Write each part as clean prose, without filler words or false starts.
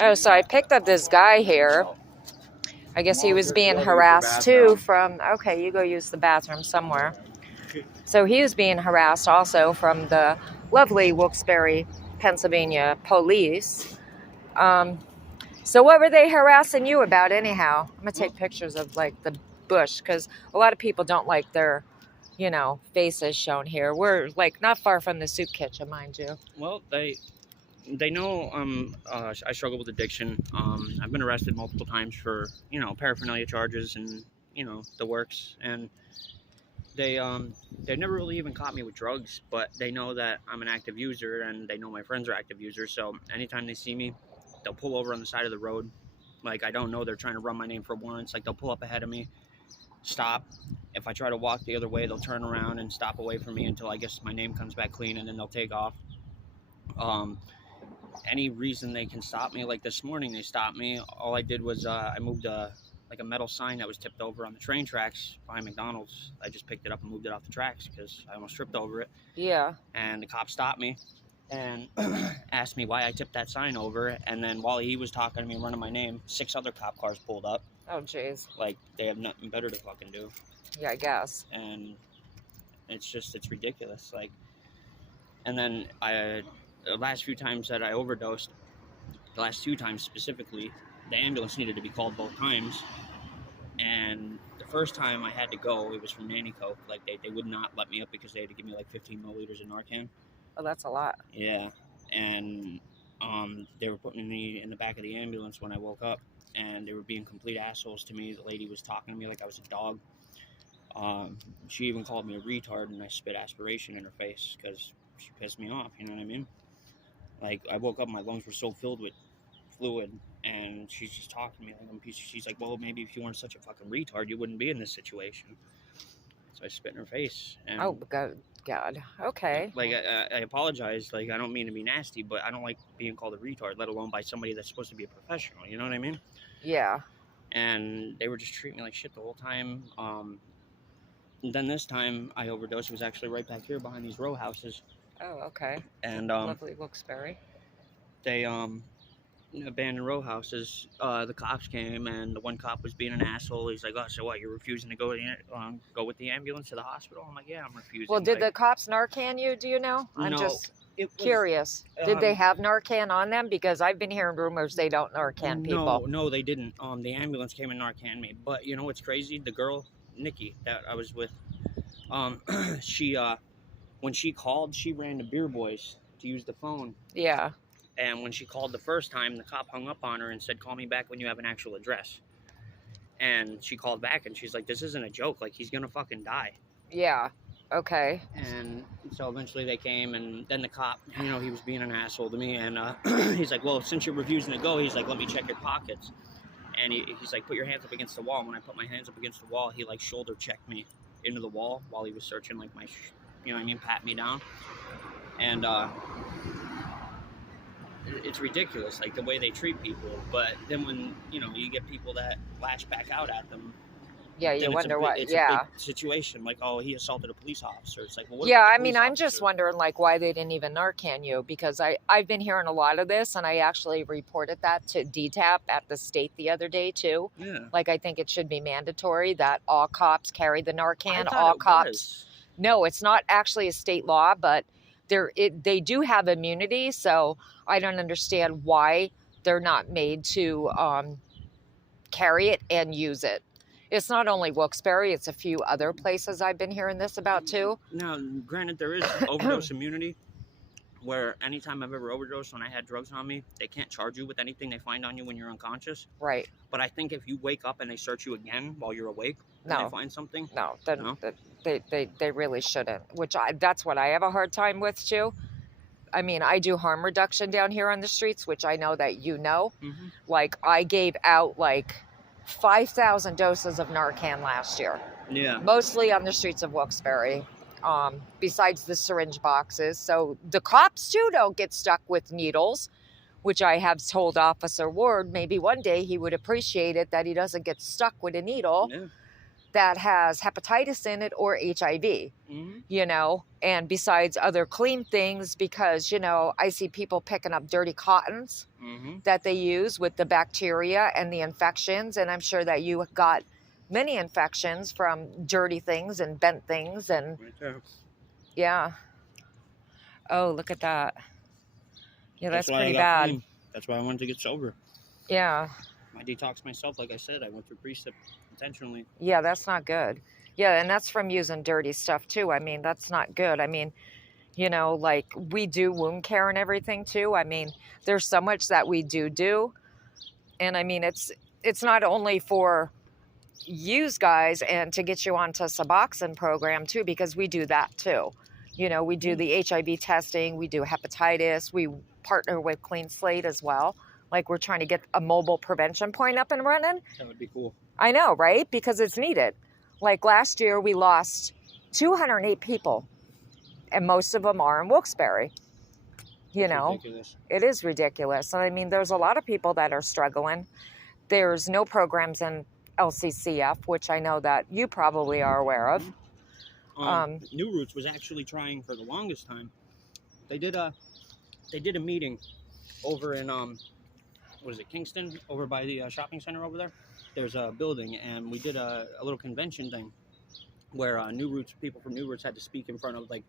Oh, so I picked up this guy here. I guess he was being harassed too from, okay, you go use the bathroom somewhere. So he was being harassed also from the lovely Wilkes-Barre, Pennsylvania police. So what were they harassing you about anyhow? I'm going to take pictures of like the bush because a lot of people don't like their, faces shown here. We're like not far from the soup kitchen, mind you. Well, they know I struggle with addiction. I've been arrested multiple times for paraphernalia charges and the works, and they've never really even caught me with drugs, but they know that I'm an active user and they know my friends are active users. So anytime they see me, they'll pull over on the side of the road. Like, I don't know they're trying to run my name for warrants. Like, they'll pull up ahead of me, stop. If I try to walk the other way, they'll turn around and stop away from me until I guess my name comes back clean, and then they'll take off. Any reason they can stop me, like this morning they stopped me. All I did was I moved a metal sign that was tipped over on the train tracks behind McDonald's. I just picked it up and moved it off the tracks because I almost tripped over it. Yeah. And the cop stopped me and asked me why I tipped that sign over. And then while he was talking to me and running my name, 6 other cop cars pulled up. Oh, jeez. Like, they have nothing better to fucking do. Yeah, I guess. And it's ridiculous. Like, and then the last few times that I overdosed, the last 2 times specifically, the ambulance needed to be called both times. And the first time I had to go, it was from Nanny Coke. Like, they would not let me up because they had to give me like 15 milliliters of Narcan. Oh, that's a lot. Yeah. And they were putting me in the back of the ambulance when I woke up, and they were being complete assholes to me. The lady was talking to me like I was a dog. She even called me a retard, and I spit aspiration in her face because she pissed me off, you know what I mean? Like, I woke up, my lungs were so filled with fluid, and she's just talking to me like I'm a piece of, she's like, well, maybe if you weren't such a fucking retard, you wouldn't be in this situation. So I spit in her face. And oh, God. Okay. like, I apologize. Like, I don't mean to be nasty, but I don't like being called a retard, let alone by somebody that's supposed to be a professional, you know what I mean? Yeah. And they were just treating me like shit the whole time. And then this time I overdosed. It was actually right back here behind these row houses. Oh, okay. And lovely Wilkes-Barre. They abandoned row houses. The cops came, and the one cop was being an asshole. He's like, oh, so what, you're refusing to go with the ambulance to the hospital? I'm like, yeah, I'm refusing. Well, did the cops Narcan you, do you know? I'm just curious. Did they have Narcan on them? Because I've been hearing rumors they don't Narcan people. No, they didn't. The ambulance came and Narcan me. But you know what's crazy? The girl, Nikki, that I was with, she, when she called, she ran to Beer Boys to use the phone. Yeah. And when she called the first time, the cop hung up on her and said, call me back when you have an actual address. And she called back, and she's like, this isn't a joke. Like, he's going to fucking die. Yeah. Okay. And so eventually they came, and then the cop, he was being an asshole to me. And he's like, well, since you're refusing to go, he's like, let me check your pockets. And he's like, put your hands up against the wall. And when I put my hands up against the wall, he, like, shoulder checked me into the wall while he was searching, like, my, pat me down. And, it's ridiculous, like, the way they treat people. But then when, you get people that lash back out at them. Yeah, you wonder what, it's a big situation. Like, oh, he assaulted a police officer. It's like, well, what yeah, about I mean, I'm just wondering, like, why they didn't even Narcan you. Because I've been hearing a lot of this, and I actually reported that to DTAP at the state the other day, too. Yeah. Like, I think it should be mandatory that all cops carry the Narcan. All cops. Was. No, it's not actually a state law, but they do have immunity, so I don't understand why they're not made to carry it and use it. It's not only Wilkes-Barre, it's a few other places I've been hearing this about too. Now, granted, there is overdose immunity, where anytime I've ever overdosed when I had drugs on me, they can't charge you with anything they find on you when you're unconscious. Right. But I think if you wake up and they search you again while you're awake, and they find something. No, they really shouldn't, that's what I have a hard time with too. I mean, I do harm reduction down here on the streets, which I know that you know. Mm-hmm. Like, I gave out like 5,000 doses of Narcan last year. Yeah. Mostly on the streets of Wilkes-Barre, besides the syringe boxes. So the cops too don't get stuck with needles, which I have told Officer Ward maybe one day he would appreciate it, that he doesn't get stuck with a needle. Yeah. that has hepatitis in it or HIV, you know, and besides other clean things, because, you know, I see people picking up dirty cottons that they use with the bacteria and the infections. And I'm sure that you got many infections from dirty things and bent things. And yeah. Oh, look at that. Yeah, that's pretty bad. Clean. That's why I wanted to get sober. Yeah. I detoxed myself, like I said. I went through precip intentionally. Yeah, that's not good. Yeah, and that's from using dirty stuff too. I mean, that's not good. I mean, you know, like we do wound care and everything too. I mean, there's so much that we do. And I mean, it's not only for use guys and to get you onto Suboxone program too, because we do that too. You know, we do the HIV testing, we do hepatitis, we partner with Clean Slate as well. Like we're trying to get a mobile prevention point up and running. That would be cool. I know, right? Because it's needed. Like last year, we lost 208 people, and most of them are in Wilkes-Barre. You know, ridiculous. It is ridiculous. I mean, there's a lot of people that are struggling. There's no programs in LCCF, which I know that you probably are aware of. New Roots was actually trying for the longest time. They did a meeting over in what is it, Kingston, over by the shopping center over there. There's a building, and we did a little convention thing where people from New Roots had to speak in front of like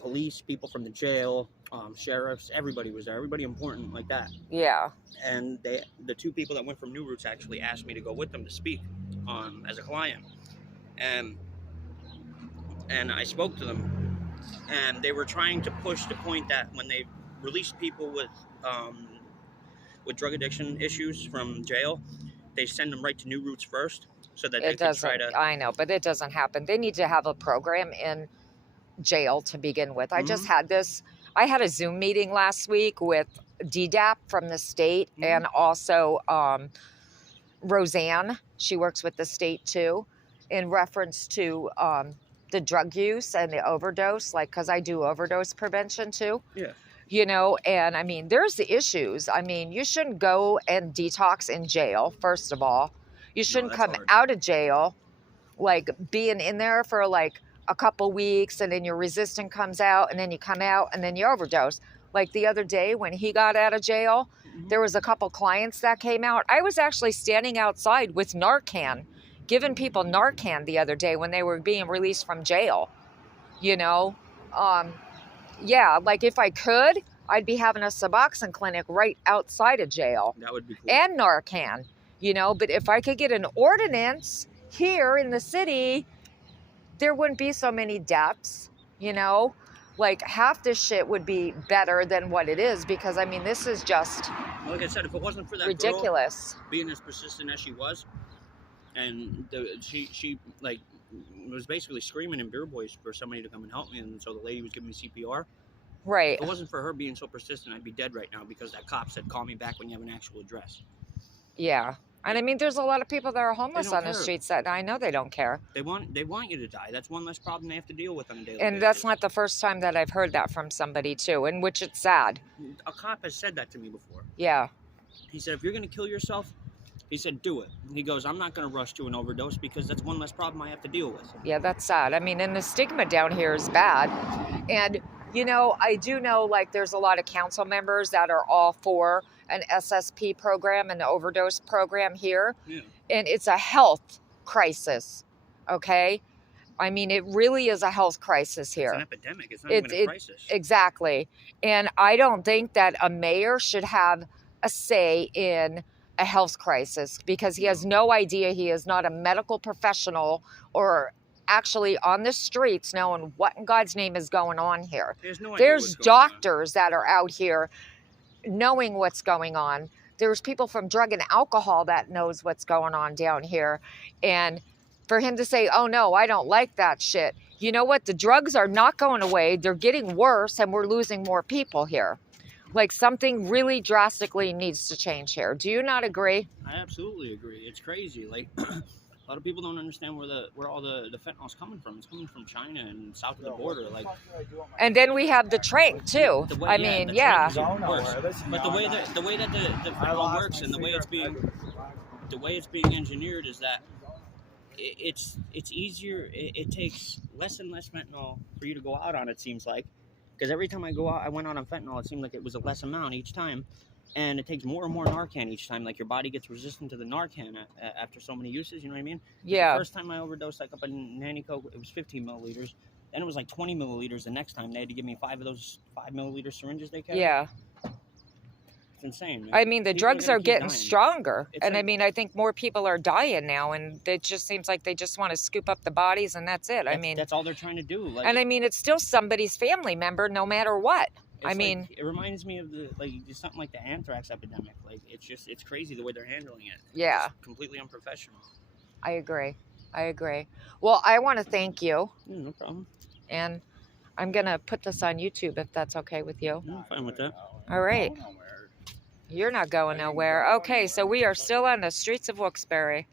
police, people from the jail, sheriffs. Everybody was there. Everybody important like that. Yeah. And the two people that went from New Roots actually asked me to go with them to speak as a client, and I spoke to them, and they were trying to push the point that when they released people with drug addiction issues from jail, they send them right to New Roots first, so that they can try to. I know, but it doesn't happen. They need to have a program in jail to begin with. I just had this. I had a Zoom meeting last week with DDAP from the state, and also Roseanne. She works with the state too, in reference to the drug use and the overdose. Like, because I do overdose prevention too. Yeah. You know, and I mean, there's the issues. I mean, you shouldn't go and detox in jail, first of all. You shouldn't come out of jail, like being in there for like a couple weeks, and then your resistant comes out, and then you come out, and then you overdose. Like the other day when he got out of jail, there was a couple clients that came out. I was actually standing outside with Narcan, giving people Narcan the other day when they were being released from jail, you know. Yeah, like if I could, I'd be having a Suboxone clinic right outside of jail. That would be cool. And Narcan, you know. But if I could get an ordinance here in the city, there wouldn't be so many deaths, you know. Like half this shit would be better than what it is, because I mean, this is just like I said, if it wasn't for that ridiculous girl being as persistent as she was, and she like was basically screaming in beer boys for somebody to come and help me, and so the lady was giving me CPR. Right. If it wasn't for her being so persistent, I'd be dead right now, because that cop said, "Call me back when you have an actual address." Yeah. And I mean, there's a lot of people that are homeless on the streets that I know they don't care. They want you to die. That's one less problem they have to deal with on a daily basis. And that's not the first time that I've heard that from somebody too, in which it's sad. A cop has said that to me before. Yeah. He said, if you're going to kill yourself, he said, do it. He goes, I'm not going to rush to an overdose, because that's one less problem I have to deal with. Yeah, that's sad. I mean, and the stigma down here is bad. And, you know, I do know, like, there's a lot of council members that are all for an SSP program, an overdose program here. Yeah. And it's a health crisis, okay? I mean, it really is a health crisis here. It's an epidemic. It's not even a crisis. Exactly. And I don't think that a mayor should have a say in a health crisis, because he has no idea. He is not a medical professional or actually on the streets knowing what in God's name is going on here. There's doctors that are out here knowing what's going on. There's people from drug and alcohol that knows what's going on down here. And for him to say, oh no, I don't like that shit. You know what? The drugs are not going away. They're getting worse, and we're losing more people here. Like, something really drastically needs to change here. Do you not agree? I absolutely agree. It's crazy. Like, a lot of people don't understand where all the fentanyl's coming from. It's coming from China and south of the border. Like, and then we have the trank too. But the way that the fentanyl works, and the way it's being engineered, is that it's easier. It takes less and less fentanyl for you to go out on. It seems like, because every time I went out on fentanyl, it seemed like it was a less amount each time, and it takes more and more Narcan each time. Like your body gets resistant to the Narcan after so many uses. You know what I mean? Yeah. The first time I overdosed like up in Nanny Coke, it was 15 milliliters. Then it was like 20 milliliters. The next time they had to give me 5 of those 5 milliliter syringes they carry. Yeah. It's insane, man. I mean, the People drugs gonna are keep getting dying. stronger. It's And I like- mean, I think more people are dying now, and it just seems like they just want to scoop up the bodies and that's it. I mean, that's all they're trying to do. Like, and I mean, it's still somebody's family member no matter what. I it's mean, like, it reminds me of just something like the anthrax epidemic. Like, it's crazy the way they're handling it. Yeah. It's completely unprofessional. I agree. Well, I want to thank you, Yeah, no problem. and I'm going to put this on YouTube if that's okay with you. No, I'm fine with that. All right. You're not going nowhere. Okay, so we are still on the streets of Wilkes-Barre.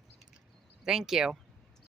Thank you.